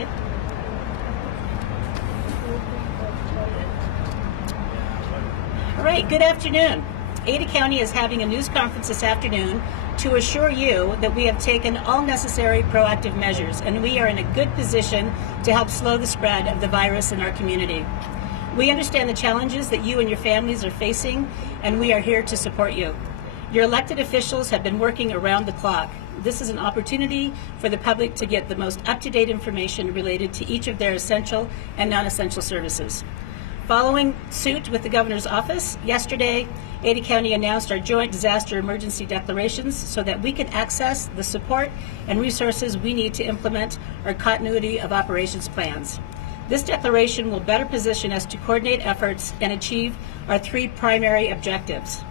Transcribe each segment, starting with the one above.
Okay. All right, good afternoon. Ada County is having a news conference this afternoon to assure you that we have taken all necessary proactive measures and we are in a good position to help slow the spread of the virus in our community. We understand the challenges that you and your families are facing, and we are here to support you. Your elected officials have been working around the clock. This is an opportunity for the public to get the most up-to-date information related to each of their essential and non-essential services. Following suit with the governor's office, yesterday, Ada County announced our joint disaster emergency declarations so that we can access the support and resources we need to implement our continuity of operations plans. This declaration will better position us to coordinate efforts and achieve our three primary objectives: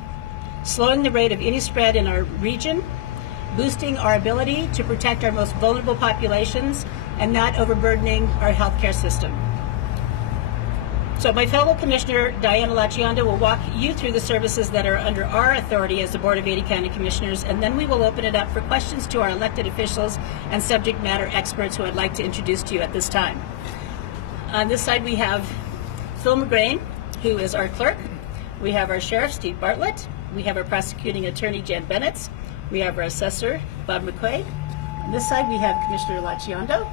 slowing the rate of any spread in our region, boosting our ability to protect our most vulnerable populations, and not overburdening our healthcare system. So my fellow Commissioner Diana Lacciando will walk you through the services that are under our authority as the Board of Ada County Commissioners, and then we will open it up for questions to our elected officials and subject matter experts who I'd like to introduce to you at this time. On this side we have Phil McGrain, who is our clerk. We have our Sheriff, Steve Bartlett. We have our Prosecuting Attorney, Jan Bennett. We have our Assessor, Bob McQuaid. On this side we have Commissioner Lacciando.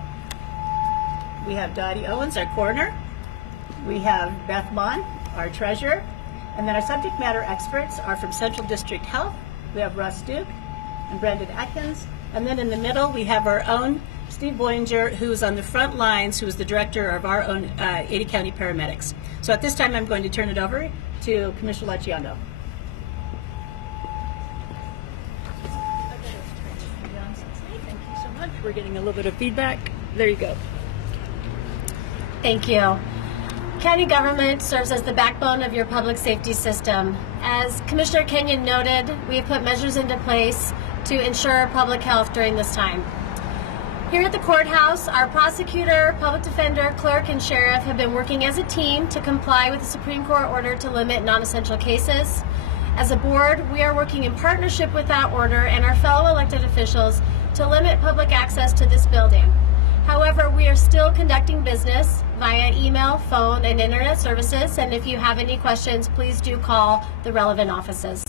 We have Dottie Owens, our Coroner. We have Beth Mon, our Treasurer. And then our subject matter experts are from Central District Health. We have Russ Duke and Brendan Atkins. And then in the middle we have our own Steve Boyinger, who is on the front lines, who is the director of our own Ada County Paramedics. So at this time I'm going to turn it over to Commissioner Lacciando. Thank you so much. We're getting a little bit of feedback. There you go. Thank you. County government serves as the backbone of your public safety system. As Commissioner Kenyon noted, we have put measures into place to ensure public health during this time. Here at the courthouse, our prosecutor, public defender, clerk, and sheriff have been working as a team to comply with the Supreme Court order to limit non-essential cases. As a board, we are working in partnership with that order and our fellow elected officials to limit public access to this building. However, we are still conducting business via email, phone, and internet services, and if you have any questions, please do call the relevant offices.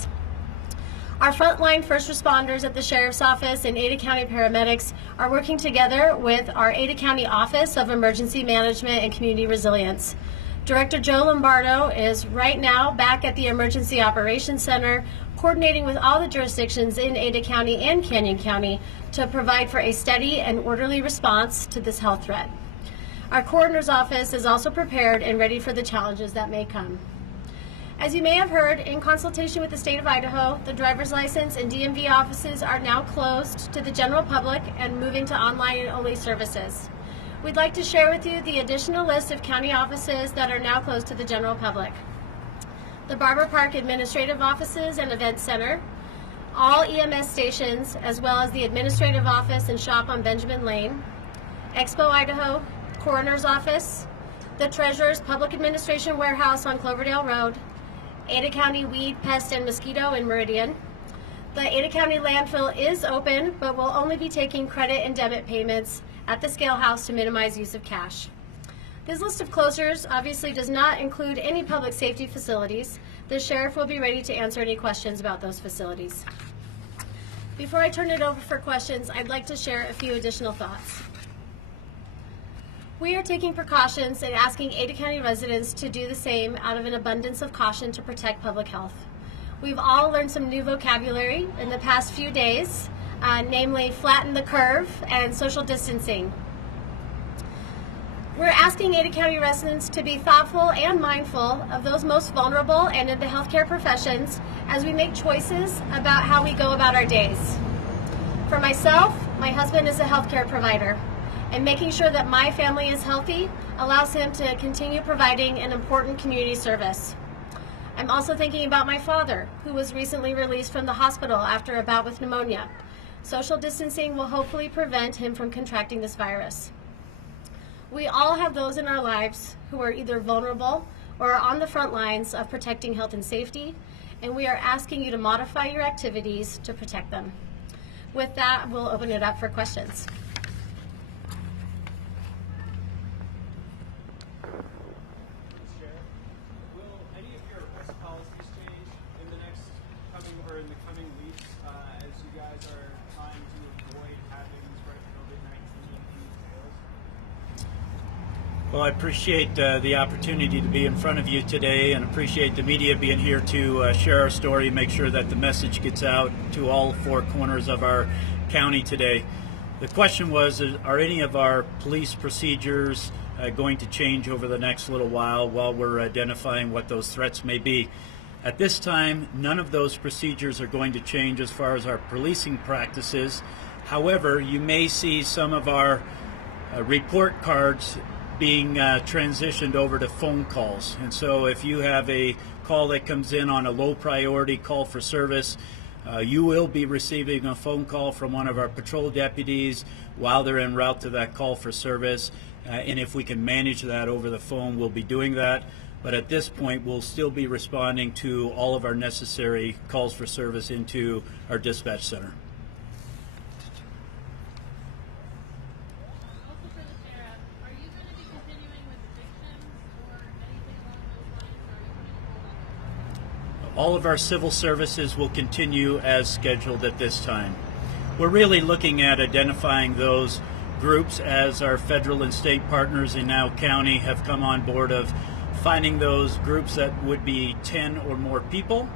Our frontline first responders at the Sheriff's Office and Ada County paramedics are working together with our Ada County Office of Emergency Management and Community Resilience. Director Joe Lombardo is right now back at the Emergency Operations Center, coordinating with all the jurisdictions in Ada County and Canyon County to provide for a steady and orderly response to this health threat. Our coroner's office is also prepared and ready for the challenges that may come. As you may have heard, in consultation with the state of Idaho, the driver's license and DMV offices are now closed to the general public and moving to online and only services. We'd like to share with you the additional list of county offices that are now closed to the general public. The Barber Park Administrative Offices and Event Center, all EMS stations, as well as the Administrative Office and Shop on Benjamin Lane, Expo Idaho, Coroner's Office, the Treasurer's Public Administration Warehouse on Cloverdale Road, Ada County Weed, Pest, and Mosquito in Meridian. The Ada County landfill is open, but will only be taking credit and debit payments at the scale house to minimize use of cash. This list of closures obviously does not include any public safety facilities. The sheriff will be ready to answer any questions about those facilities. Before I turn it over for questions, I'd like to share a few additional thoughts. We are taking precautions and asking Ada County residents to do the same out of an abundance of caution to protect public health. We've all learned some new vocabulary in the past few days, namely flatten the curve and social distancing. We're asking Ada County residents to be thoughtful and mindful of those most vulnerable and in the healthcare professions as we make choices about how we go about our days. For myself, my husband is a healthcare provider, and making sure that my family is healthy allows him to continue providing an important community service. I'm also thinking about my father, who was recently released from the hospital after a bout with pneumonia. Social distancing will hopefully prevent him from contracting this virus. We all have those in our lives who are either vulnerable or are on the front lines of protecting health and safety, and we are asking you to modify your activities to protect them. With that, we'll open it up for questions. Well, I appreciate the opportunity to be in front of you today, and appreciate the media being here to share our story, make sure that the message gets out to all four corners of our county today. The question was, are any of our police procedures going to change over the next little while we're identifying what those threats may be? At this time, none of those procedures are going to change as far as our policing practices. However, you may see some of our report cards being transitioned over to phone calls. And so if you have a call that comes in on a low priority call for service, you will be receiving a phone call from one of our patrol deputies while they're en route to that call for service. And if we can manage that over the phone, we'll be doing that. But at this point, we'll still be responding to all of our necessary calls for service into our dispatch center. All of our civil services will continue as scheduled at this time. We're really looking at identifying those groups as our federal and state partners in Ada County have come on board of finding those groups that would be 10 or more people.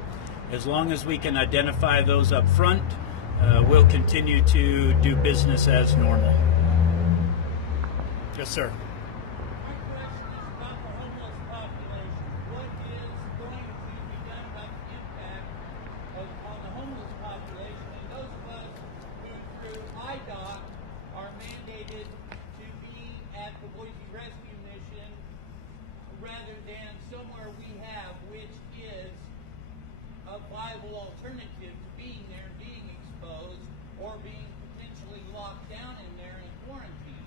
As long as we can identify those up front, we'll continue to do business as normal. Yes, sir. To be at the Boise Rescue Mission rather than somewhere we have, which is a viable alternative to being there and being exposed or being potentially locked down in there in quarantine.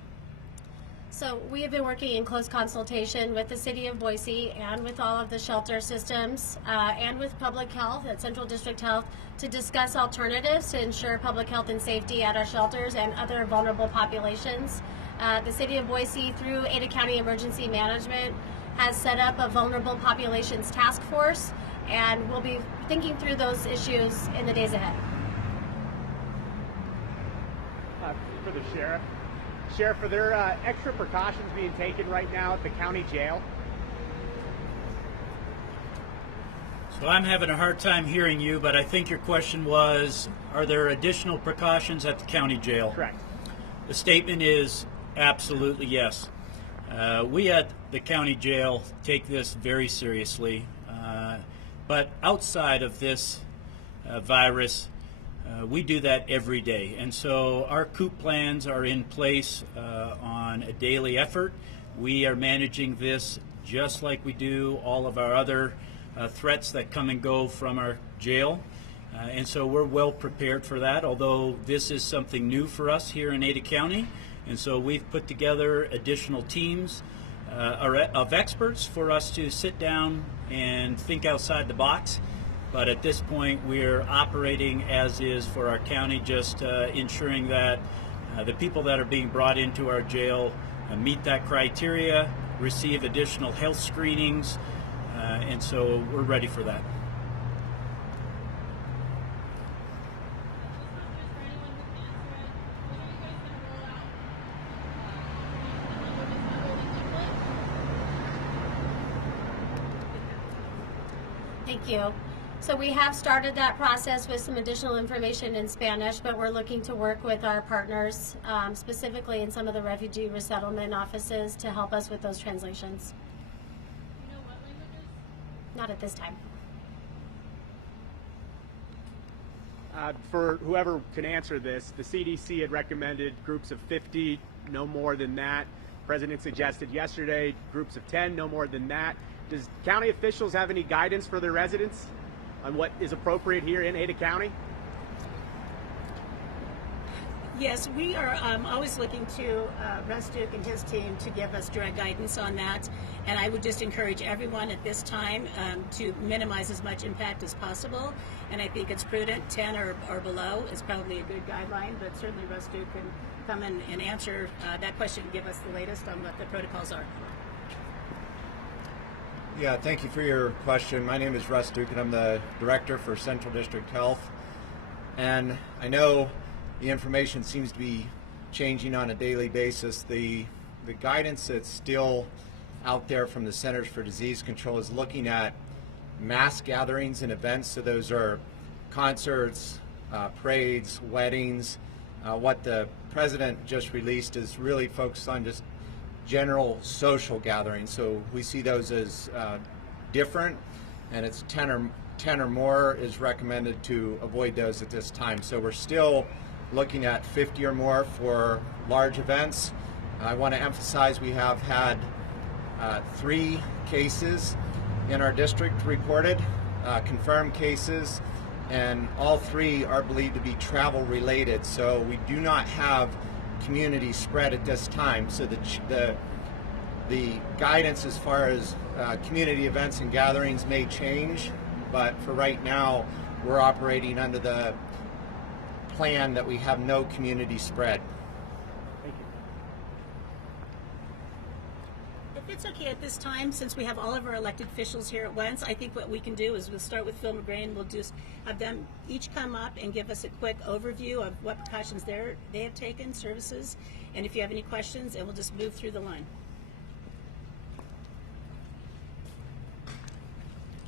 So we have been working in close consultation with the City of Boise and with all of the shelter systems and with Public Health at Central District Health to discuss alternatives to ensure public health and safety at our shelters and other vulnerable populations. The City of Boise, through Ada County Emergency Management, has set up a vulnerable populations task force, and we'll be thinking through those issues in the days ahead. For the sheriff. Sheriff, are there extra precautions being taken right now at the county jail? So I'm having a hard time hearing you, but I think your question was, are there additional precautions at the county jail? Correct. The statement is absolutely yes. We at the county jail take this very seriously, but outside of this virus, we do that every day. And so our COOP plans are in place on a daily effort. We are managing this just like we do all of our other threats that come and go from our jail. And so we're well prepared for that, although this is something new for us here in Ada County. And so we've put together additional teams of experts for us to sit down and think outside the box. But at this point, we're operating as is for our county, just ensuring that the people that are being brought into our jail meet that criteria, receive additional health screenings, and so we're ready for that. Thank you. So we have started that process with some additional information in Spanish, but we're looking to work with our partners, specifically in some of the refugee resettlement offices, to help us with those translations. Do you know what languages? Not at this time. For whoever can answer this, the CDC had recommended groups of 50, no more than that. President suggested yesterday groups of 10, no more than that. Does county officials have any guidance for their residents on what is appropriate here in Ada County? Yes, we are always looking to Russ Duke and his team to give us direct guidance on that. And I would just encourage everyone at this time to minimize as much impact as possible. And I think it's prudent, 10 or below is probably a good guideline, but certainly Russ Duke can come in and answer that question and give us the latest on what the protocols are. Yeah, thank you for your question. My name is Russ Duke, and I'm the Director for Central District Health. And I know the information seems to be changing on a daily basis. The the guidance that's still out there from the Centers for Disease Control is looking at mass gatherings and events. So those are concerts, parades, weddings. What the president just released is really focused on just general social gatherings. So we see those as different, and it's 10 or more is recommended to avoid those at this time. So we're still looking at 50 or more for large events. I want to emphasize we have had 3 cases in our district reported, confirmed cases, and all 3 are believed to be travel related. So we do not have community spread at this time. So the guidance as far as community events and gatherings may change, but for right now we're operating under the plan that we have no community spread. If it's okay at this time, since we have all of our elected officials here at once, I think what we can do is we'll start with Phil McGrain. We'll just have them each come up and give us a quick overview of what precautions they have taken, services, and if you have any questions, and we'll just move through the line.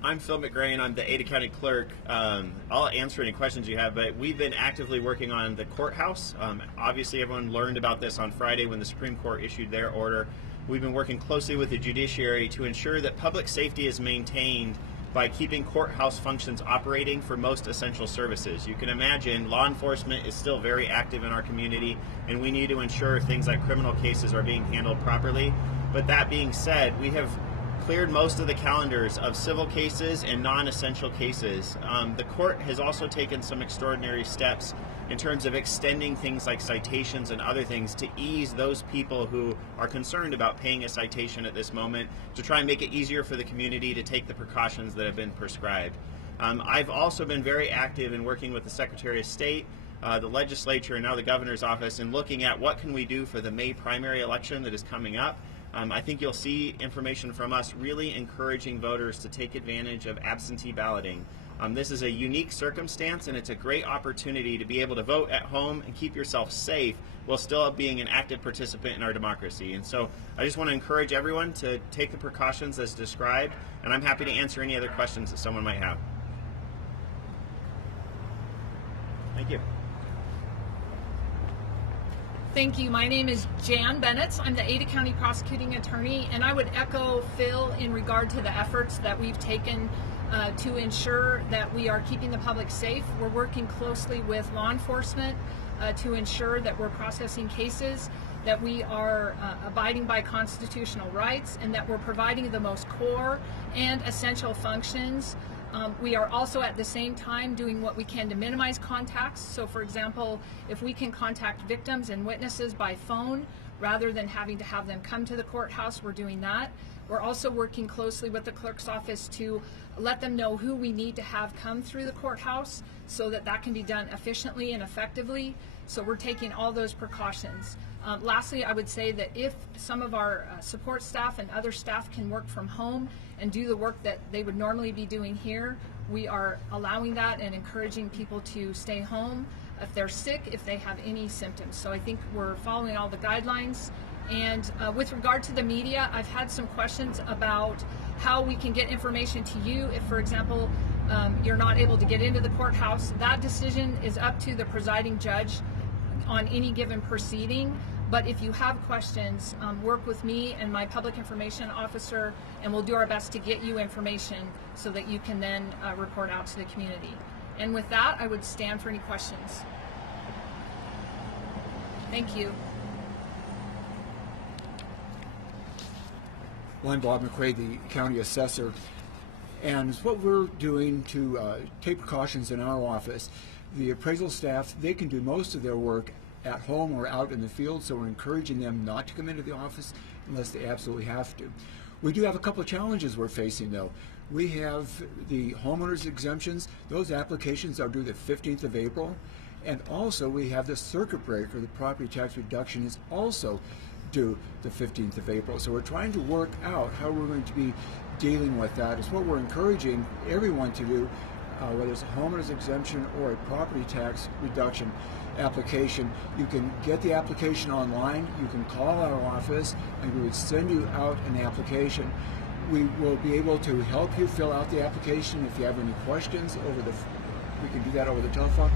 I'm Phil McGrain. I'm the Ada County Clerk. I'll answer any questions you have, but we've been actively working on the courthouse. Obviously, everyone learned about this on Friday when the Supreme Court issued their order. We've been working closely with the judiciary to ensure that public safety is maintained by keeping courthouse functions operating for most essential services. You can imagine law enforcement is still very active in our community, and we need to ensure things like criminal cases are being handled properly. But that being said, we have cleared most of the calendars of civil cases and non-essential cases. The court has also taken some extraordinary steps in terms of extending things like citations and other things to ease those people who are concerned about paying a citation at this moment, to try and make it easier for the community to take the precautions that have been prescribed. I've also been very active in working with the Secretary of State, the legislature, and now the governor's office in looking at what can we do for the May primary election that is coming up. I think you'll see information from us really encouraging voters to take advantage of absentee balloting. This is a unique circumstance, and it's a great opportunity to be able to vote at home and keep yourself safe while still being an active participant in our democracy. And so I just want to encourage everyone to take the precautions as described, and I'm happy to answer any other questions that someone might have. Thank you. Thank you. My name is Jan Bennett. I'm the Ada County Prosecuting Attorney, and I would echo Phil in regard to the efforts that we've taken to ensure that we are keeping the public safe. We're working closely with law enforcement to ensure that we're processing cases, that we are abiding by constitutional rights, and that we're providing the most core and essential functions. We are also at the same time doing what we can to minimize contacts. So for example, if we can contact victims and witnesses by phone rather than having to have them come to the courthouse, we're doing that. We're also working closely with the clerk's office to let them know who we need to have come through the courthouse so that that can be done efficiently and effectively. So we're taking all those precautions. Lastly, I would say that if some of our support staff and other staff can work from home and do the work that they would normally be doing here, we are allowing that and encouraging people to stay home if they're sick, if they have any symptoms. So I think we're following all the guidelines. And with regard to the media, I've had some questions about how we can get information to you if, for example, you're not able to get into the courthouse. That decision is up to the presiding judge on any given proceeding. But if you have questions, work with me and my public information officer, and we'll do our best to get you information so that you can then report out to the community. And with that, I would stand for any questions. Thank you. Well, I'm Bob McQuaid, the county assessor, and what we're doing to take precautions in our office, the appraisal staff, they can do most of their work at home or out in the field, so we're encouraging them not to come into the office unless they absolutely have to. We do have a couple of challenges we're facing, though. We have the homeowners exemptions. Those applications are due the 15th of April, and also we have the circuit breaker, the property tax reduction, is also due the 15th of April. So we're trying to work out how we're going to be dealing with that. It's what we're encouraging everyone to do, whether it's a homeowner's exemption or a property tax reduction, application. You can get the application online. You can call our office, and we would send you out an application. We will be able to help you fill out the application if you have any questions we can do that over the telephone.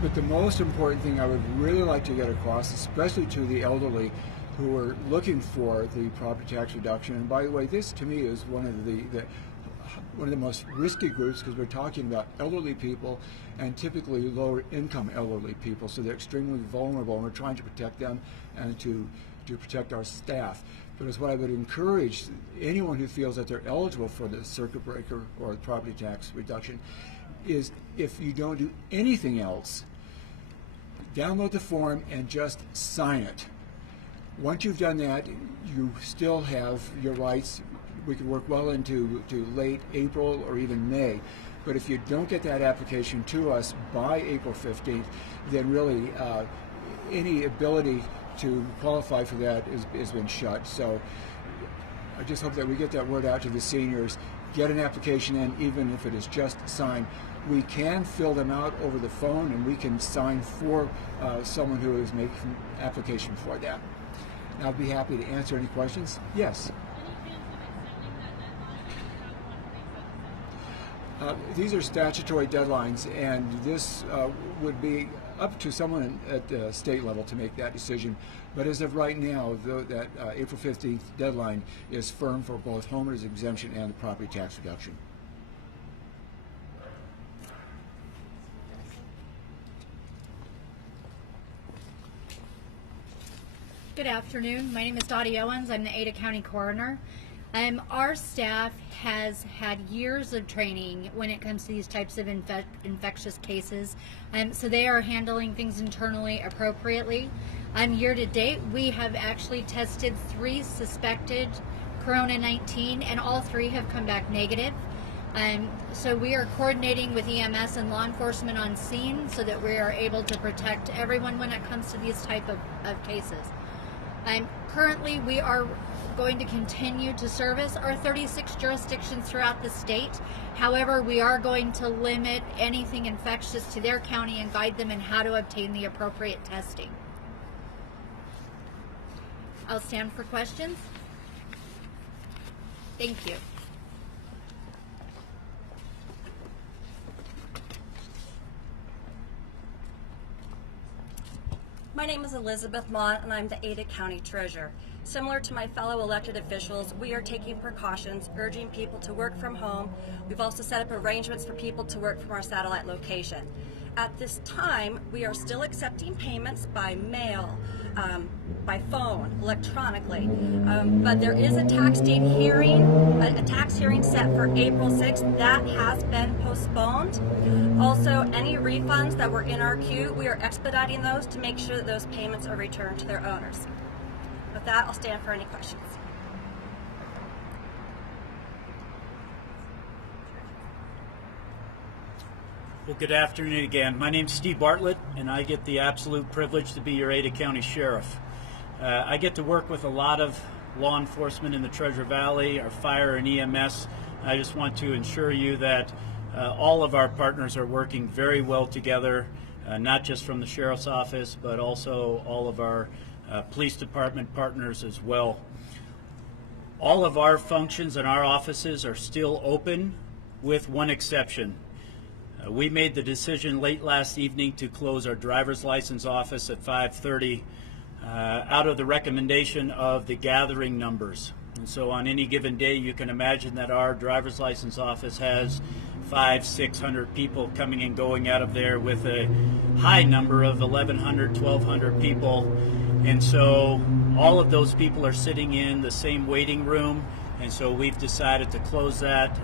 But the most important thing I would really like to get across, especially to the elderly who are looking for the property tax reduction, and by the way, this to me is one of the most risky groups, because we're talking about elderly people and typically lower income elderly people, so they're extremely vulnerable, and we're trying to protect them and to protect our staff. But it's what I would encourage anyone who feels that they're eligible for the circuit breaker or the property tax reduction is, if you don't do anything else, download the form and just sign it. Once you've done that, you still have your rights. We could work well into late April or even May. But if you don't get that application to us by April 15th, then really any ability to qualify for that has been shut. So I just hope that we get that word out to the seniors. Get an application in, even if it is just signed. We can fill them out over the phone, and we can sign for someone who is making an application for that. And I'll be happy to answer any questions. Yes. These are statutory deadlines, and this would be up to someone at the state level to make that decision. But as of right now, that April 15th deadline is firm for both homeowners exemption and the property tax reduction. Good afternoon. My name is Dottie Owens. I'm the Ada County Coroner. Our staff has had years of training when it comes to these types of infectious cases, so they are handling things internally appropriately. Year to date, we have actually tested 3 suspected Corona-19, and all 3 have come back negative. So we are coordinating with EMS and law enforcement on scene so that we are able to protect everyone when it comes to these type of cases. Currently, we are going to continue to service our 36 jurisdictions throughout the state. However, we are going to limit anything infectious to their county and guide them in how to obtain the appropriate testing. I'll stand for questions. Thank you. My name is Elizabeth Mott, and I'm the Ada County Treasurer. Similar to my fellow elected officials, we are taking precautions, urging people to work from home. We've also set up arrangements for people to work from our satellite location. At this time, we are still accepting payments by mail, by phone, electronically, but there is a tax deed hearing, a tax hearing set for April 6th. That has been postponed. Also, any refunds that were in our queue, we are expediting those to make sure that those payments are returned to their owners. With that, I'll stand for any questions. Well, good afternoon again. My name's Steve Bartlett, and I get the absolute privilege to be your Ada County Sheriff. I get to work with a lot of law enforcement in the Treasure Valley, our fire and EMS. I just want to ensure you that all of our partners are working very well together, not just from the Sheriff's Office, but also all of our police department partners as well. All of our functions in our offices are still open, with one exception. We made the decision late last evening to close our driver's license office at 5:30 out of the recommendation of the gathering numbers. And so on any given day, you can imagine that our driver's license office has 500-600 people coming and going out of there, with a high number of 1,100-1,200 people. And so all of those people are sitting in the same waiting room, and so we've decided to close that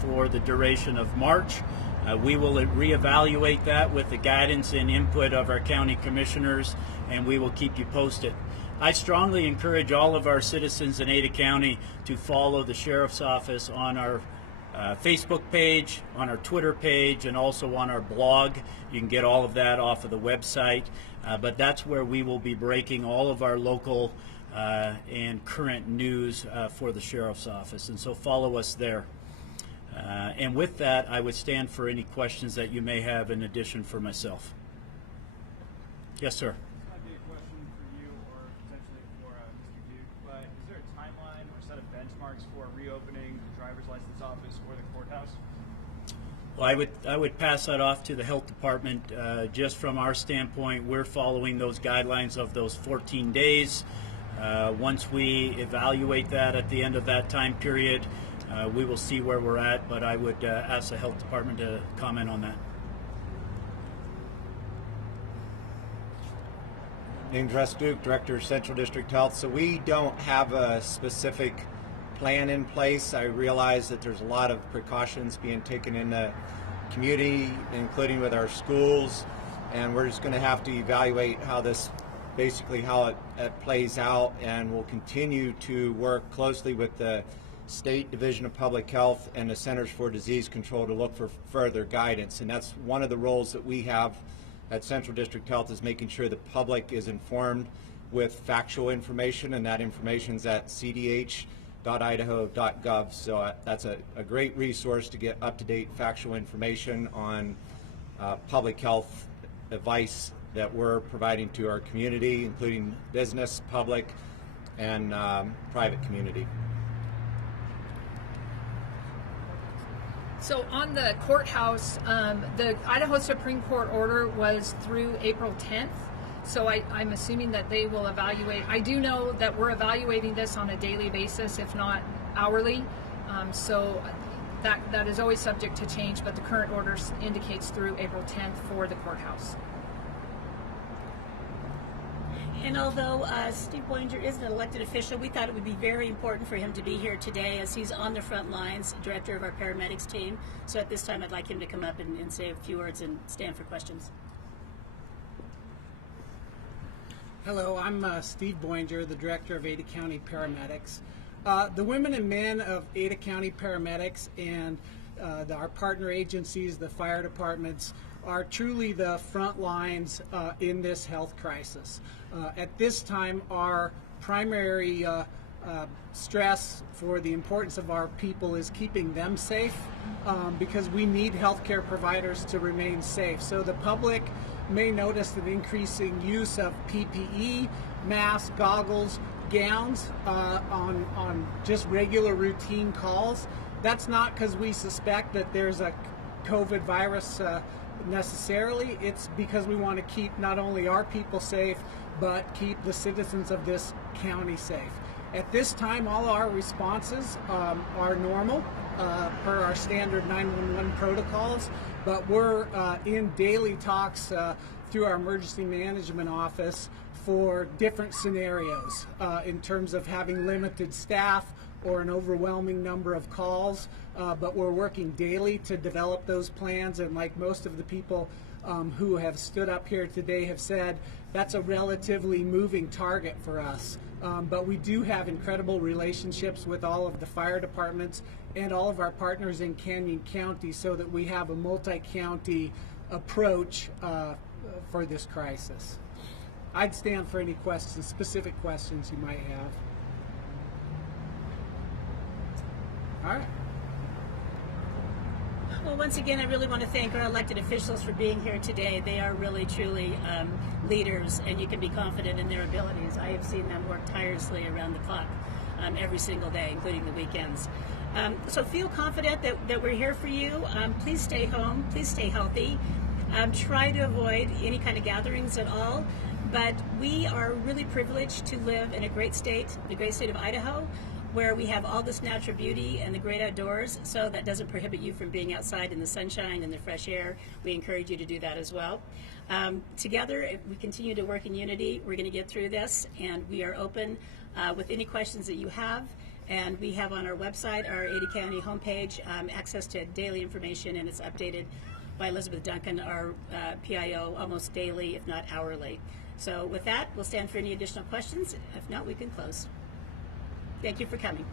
for the duration of March. We will reevaluate that with the guidance and input of our county commissioners, and we will keep you posted. I strongly encourage all of our citizens in Ada County to follow the Sheriff's Office on our Facebook page, on our Twitter page, and also on our blog. You can get all of that off of the website, but that's where we will be breaking all of our local and current news for the Sheriff's Office, and so follow us there. And with that, I would stand for any questions that you may have in addition for myself. Yes, sir. This might be a question for you or potentially for Mr. Duke, but is there a timeline or set of benchmarks for reopening the driver's license office or the courthouse? Well, I would pass that off to the health department. Just from our standpoint, we're following those guidelines of those 14 days. Once we evaluate that at the end of that time period, we will see where we're at, but I would ask the health department to comment on that. Name's Russ Duke, Director of Central District Health. So we don't have a specific plan in place. I realize that there's a lot of precautions being taken in the community, including with our schools, and we're just going to have to evaluate how this, basically how it plays out, and we'll continue to work closely with the State Division of Public Health and the Centers for Disease Control to look for further guidance. And that's one of the roles that we have at Central District Health, is making sure the public is informed with factual information, and that information is at cdh.idaho.gov. So that's a great resource to get up-to-date factual information on public health advice that we're providing to our community, including business, public, and private community. So on the courthouse, the Idaho Supreme Court order was through April 10th. So I'm assuming that they will evaluate. I do know that we're evaluating this on a daily basis, if not hourly. So that is always subject to change, but the current order indicates through April 10th for the courthouse. And although Steve Boinger is an elected official, we thought it would be very important for him to be here today, as he's on the front lines, director of our paramedics team. So at this time, I'd like him to come up and say a few words and stand for questions. Hello, I'm Steve Boinger, the director of Ada County Paramedics. The women and men of Ada County Paramedics and our partner agencies, the fire departments, are truly the front lines in this health crisis. At this time, our primary stress for the importance of our people is keeping them safe, because we need healthcare providers to remain safe. So the public may notice an increasing use of PPE, masks, goggles, gowns on just regular routine calls. That's not because we suspect that there's a COVID virus necessarily. It's because we want to keep not only our people safe, but keep the citizens of this county safe. At this time, all our responses are normal per our standard 911 protocols, but we're in daily talks through our emergency management office for different scenarios in terms of having limited staff or an overwhelming number of calls, but we're working daily to develop those plans, and like most of the people who have stood up here today have said, that's a relatively moving target for us. But we do have incredible relationships with all of the fire departments and all of our partners in Canyon County, so that we have a multi-county approach for this crisis. I'd stand for any questions, specific questions you might have. All right. Well, once again, I really want to thank our elected officials for being here today. They are really, truly leaders, and you can be confident in their abilities. I have seen them work tirelessly around the clock every single day, including the weekends. So feel confident that we're here for you. Please stay home. Please stay healthy. Try to avoid any kind of gatherings at all. But we are really privileged to live in a great state, the great state of Idaho, where we have all this natural beauty and the great outdoors, so that doesn't prohibit you from being outside in the sunshine and the fresh air. We encourage you to do that as well. Together, if we continue to work in unity, we're going to get through this, and we are open with any questions that you have. And we have on our website, our Ada County homepage, access to daily information, and it's updated by Elizabeth Duncan, our PIO, almost daily, if not hourly. So with that, we'll stand for any additional questions. If not, we can close. Thank you for coming.